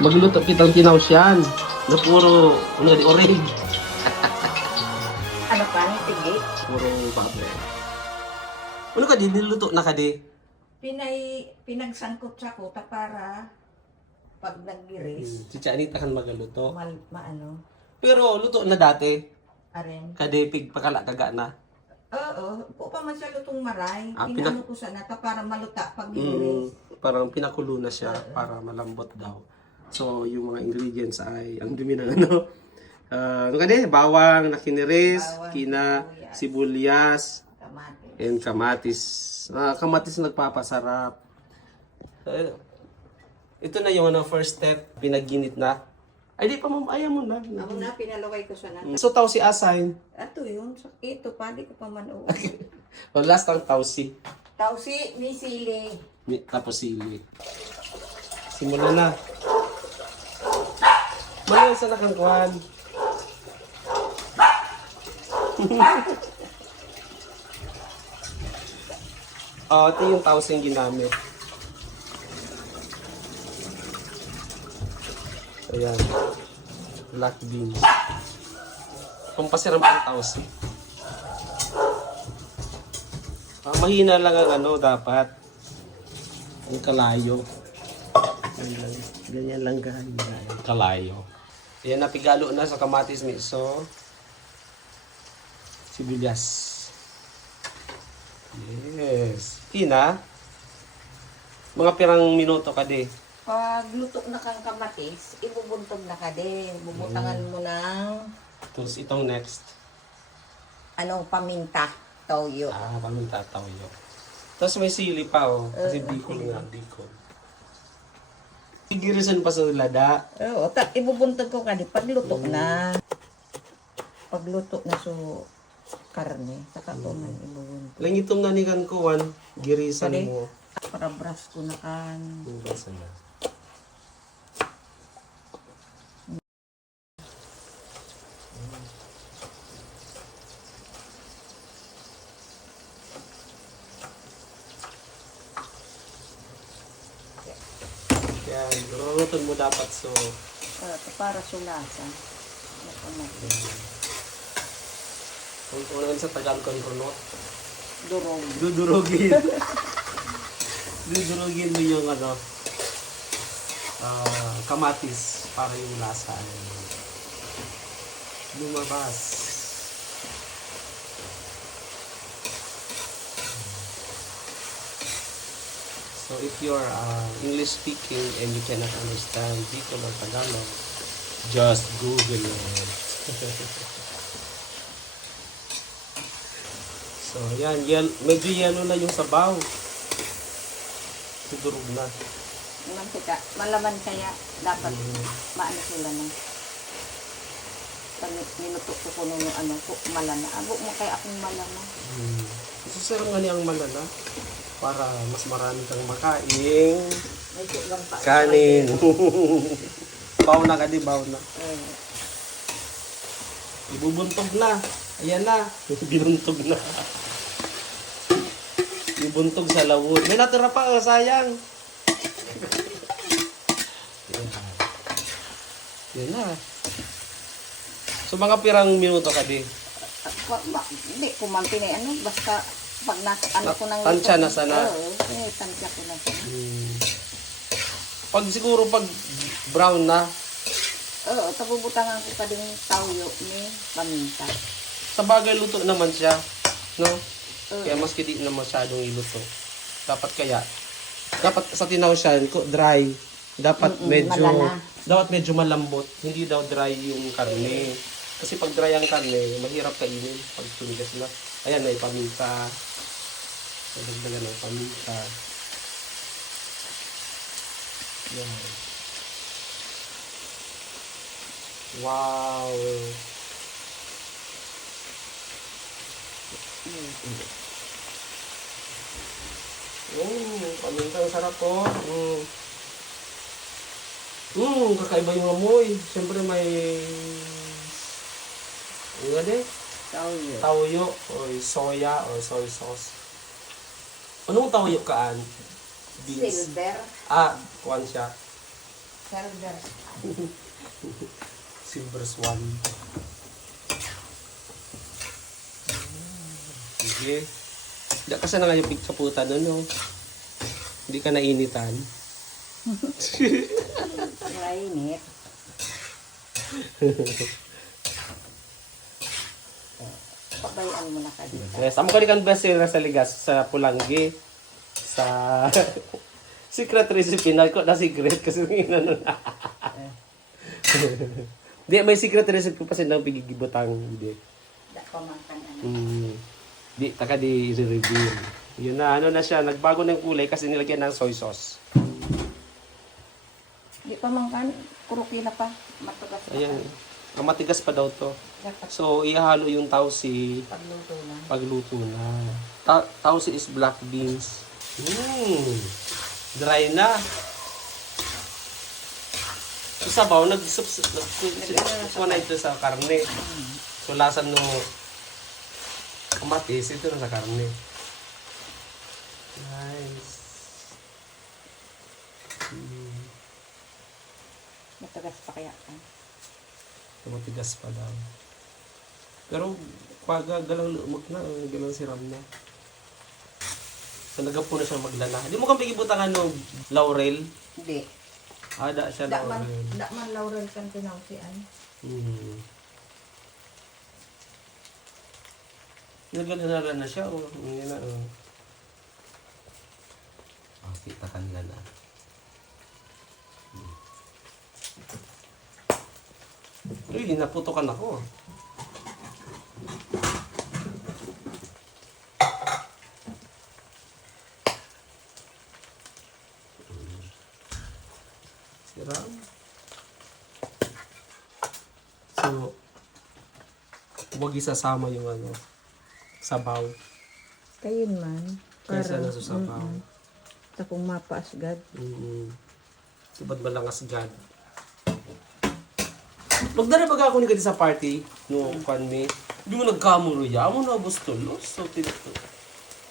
Magluto kitang kinawsyan na puro ano di orig. Ano pa ni tige? Puro baboy. Ano ka di niluto na ka di? Pinagsangkot sa kuta para pag naggiris, Si Chanita kan magaluto. maano, Pero luto na dati. aren. Kadi pig pakala kaga na. Oo, po pa man siya lutong maray. Ah, Inaano ko sana ta para maluta pag giris. Parang pinakulo na siya para malambot daw. So, yung mga ingredients ay ang dumi ng ano. Ano ka di? Bawang na kiniris, Bawang, kina, sibuyas, Kamatis. and kamatis. Kamatis nagpapasarap. Ito na yung ano, first step. Pinaginit na. Ay, di pa mamaya mo na. Ako na, pinalaway ko sana. So, tao si Asay. Ato yun, ito pa, di ko pa man uwi. O, last ang tao si. Tausi, ni sili. Tapos sili. Simulan na. Manuel sa nakangkuhan. Ito yung tao yung ginamit. Ayan. Black beans. Kumpasiram ang tausi. Mahina lang ang ano dapat. Ang kalayo. Ganyan lang ganyan. Kalayo. Ayan, napigalo na sa kamatis miso. Sibuyas. Yes. Tina, mga pirang minuto ka di. Pag luto na kang kamatis, ibubuntog na ka din. Bubutangan mo ng Tapos itong next. paminta, toyo. Paminta toyo. Tapos may sili pa kasi bicol nga, bicol. Girisan pa sa lada. Oo, ibubuntog ko ka din. Pagluto na. Pagluto na so karne, saka ko man ibubuntog. Langitom na ni kan kuwan, girisan Kali? mo. Para brush ko na kan. Girisan na. Yan, rurutun mo dapat so. Para sulasan. Kung naman sa Tagalog ang runot. Durog. Dudurugin. Dudurugin mo yung ano, kamatis para yung lasa ay lumabas. So if you're English speaking and you cannot understand Bicol or Tagalog, just Google it. So yan, medyo yellow na yung sabaw. Tudurog na. Mantika, malaman kaya dapat maano sila na. Pag niluto ko kuno yung malana. Abo mo kaya akong malana. Susirang nga niyang malala para mas marami kang makaing Medyo lang pa. kanin. Baw na ka di, baw na. Ibubuntog na. Ayan na. Binuntog na. Ibuntog sa lawod. May natira pa, sayang. Yan na. So mga pirang minuto ka di. Hindi ko man pinay basta pag ko nang Tansya na sana. Oo, tansya ko na sana. Pag siguro pag brown na, Oo, tabubutangan ko pa din tawyo ni paminta. sa bagay luto naman siya. No? Oo. Kaya mas hindi na masyadong iluto. Dapat sa tinawsyan ko dry. Dapat malala. dapat medyo malambot. Hindi daw dry yung karne. Kasi pag dry ang karne, mahirap kainin pag tumigas na. Ayan, may paminta. Dagdagan ng paminta. Yan. Wow. Paminta, ang sarap po. Kakaiba yung amoy. Siyempre may ano nga Tawyo. Tawyo or soya or soy sauce. Anong tawyo kaan? Beans. Silver. Kuwan siya. Silver. Silver Swan. Sige. Hindi kasi na kayo pigkaputan nun, no? Hindi ka nainitan. Mainit. Pabayaan mo na ka dito. Yes, amo ko ni kan best seller sa Ligas sa Pulanggi sa secret recipe na ko na secret kasi inano na. Di may secret recipe pa silang pigigibutang di. Da pa man kan ano. Di taka di review. Yun na ano na siya, nagbago ng kulay kasi nilagyan ng soy sauce. Di pa man kan kuruki na pa. Matugas pa. Ayan. Ang matigas pa daw to. Dapat So ihalo yung tausi pagluto na. pagluto na. Tausi is black beans. Dry na. So sabaw, nagsusuwa na ito sa karne. So lasan no kamatis, ito na sa karne. Nice. Matugas pa kaya kan. Matigas pa daw. Pero pag galaw galaw si Ram na. So nagapo na siya maglala. Di mo kang pigibutangan no laurel. Hindi. Da siya Da man laurel. laurel kan tinawsian. Naglalala na siya. Ngayon na. Kita kanila na. Really, naputokan ako. Siram. So, huwag isasama yung ano, sabaw. Kayin man. Kaysa na sa sabaw. Takong mapaasgad. Tubad ba lang asgad? Magdara pag ako ni kadi sa party, no, kan me. Di mo nagkamuro ya, amo na gustulos. So, tinito.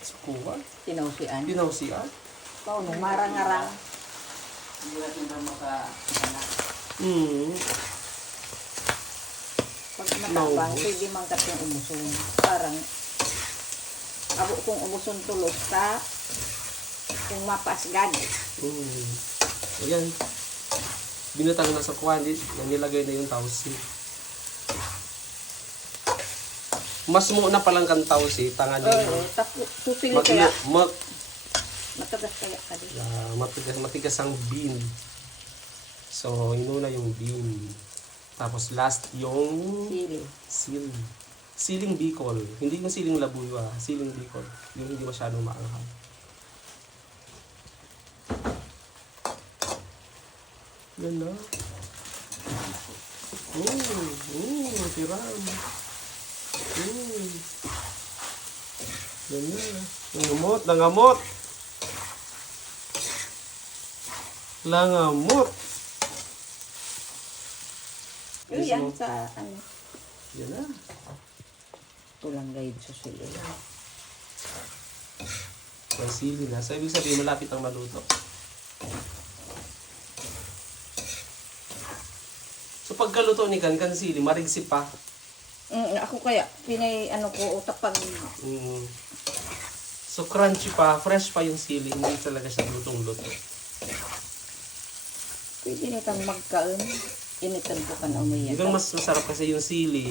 Sukuha. Tinawsian. Pinausian. Pao no marang-arang. Hindi natin na maka-anak. Pag matabang, Naubos. pwede man katong umuson. Parang abo kung umuson tulos ta kung mapaasgad. Ayan. Binutang na sa kwanit, nilagay na yung tausi. Mas mo na palang kan tausi, tanga din. Oo, tapos susili kaya. Matagas kaya ka din. Matigas ang bean. So, inuna yung bean. Tapos last yung Sili. siling bicol. Hindi yung siling labuyo, siling bicol. Yung hindi masyadong maanghang. Yan na. Tiram. Yan na. Langamot. Yung yan sa ano, Yan na. tulang gayud sa sili. May sili na. So, ibig sabihin, malapit ang maluto. So, pagkaluto ni kan sili, marigsi pa. Ako kaya, pinay ano ko, utapag. So, crunchy pa, fresh pa yung sili. Hindi talaga siya lutong-luto. Pwede nitang magkaon. Initan ko ka na umayan. Yung mas masarap kasi yung sili,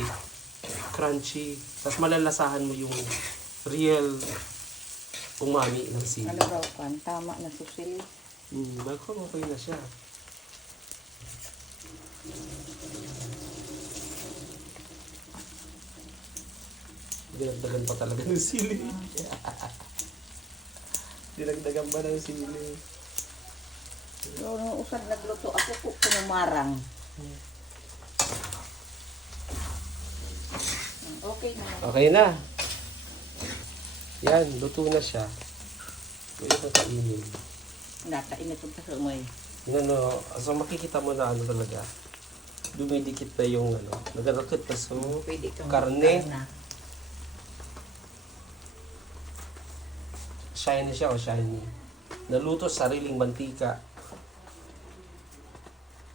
crunchy. Tapos malalasahan mo yung real umami ng sili. Ano raw kan? Tama na susili. Bakit okay na siya. Dinagdagan pa talaga ng sili. Dinagdagan pa ng sili. So, nung usad nagluto ako ko kumarang. Okay na. Okay na. Yan, luto na siya. Pwede na kainin. Nata initog sa umay. Yun, ano, so makikita mo na ano talaga. Dumidikit na yung ano, nagarakit na so Pwede kang karne. magkaon na. Shiny siya o shiny. Naluto sa sariling mantika.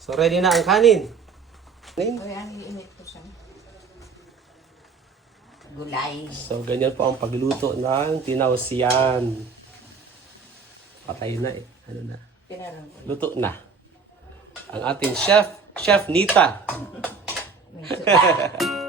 So, ready na ang kanin. Kanin. Ay, ano iinit ko siya? Gulay. So, ganyan po ang pagluto ng tinawsian. Patay na eh. Ano na? Pinarang ko. Luto na. Ang ating chef, Chef Nita. Medyo.